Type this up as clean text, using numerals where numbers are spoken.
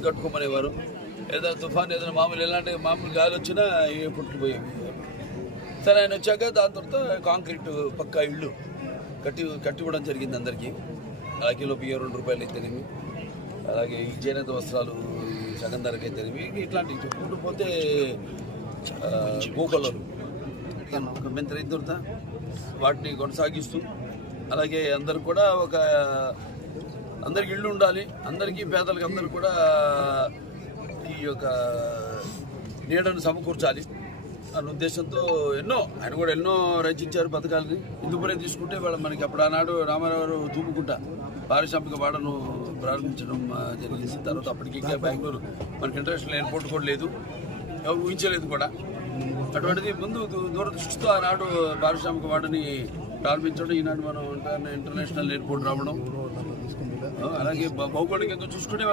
చెట్లు కట్టుకోమనేవారు. ఏదైనా తుఫాన్ ఏదైనా ఎలాంటి మామూలు గాలి వచ్చినా ఏ పుట్టుకుపోయేవి. సరే ఆయన వచ్చాక దాని తర్వాత కాంక్రీట్ పక్కా ఇళ్ళు కట్టివ్వడం జరిగింది అందరికీ. కిలో బియ్యం ₹2 అయితేనేమి, అలాగే ఈ చేనేత వస్త్రాలు సగం ధరకి అయితేనేమి, ఇట్లాంటివి చెప్పుకుంటూ పోతే గోకొల్లలు మెంత రైతు దొరుకుతా వాటిని కొనసాగిస్తూ, అలాగే అందరు కూడా అందరికి ఇళ్ళు ఉండాలి, అందరికీ పేదలకు అందరూ కూడా ఈ యొక్క నీడను సమకూర్చాలి అన్న ఉద్దేశంతో ఆయన కూడా ఎన్నో రచించారు పథకాలని. ఇందుపురే తీసుకుంటే మనకి అప్పుడు ఆనాడు రామారావు తూముకుంటా పారిశ్రామిక వాడను ప్రారంభించడం జరిగింది. తర్వాత అప్పటికి ఇంకా బెంగళూరు మనకి ఇంటర్నేషనల్ ఎయిర్పోర్ట్ కూడా లేదు, ఊహించలేదు కూడా. అటువంటిది ముందు దూరదృష్టితో ఆనాడు పారిశ్రామిక వాడని ప్రారంభించడం, ఈనాడు మనం ఇంటర్నేషనల్ ఎయిర్పోర్ట్ రావడం, అలాగే భౌగోళికంగా చూసుకుంటే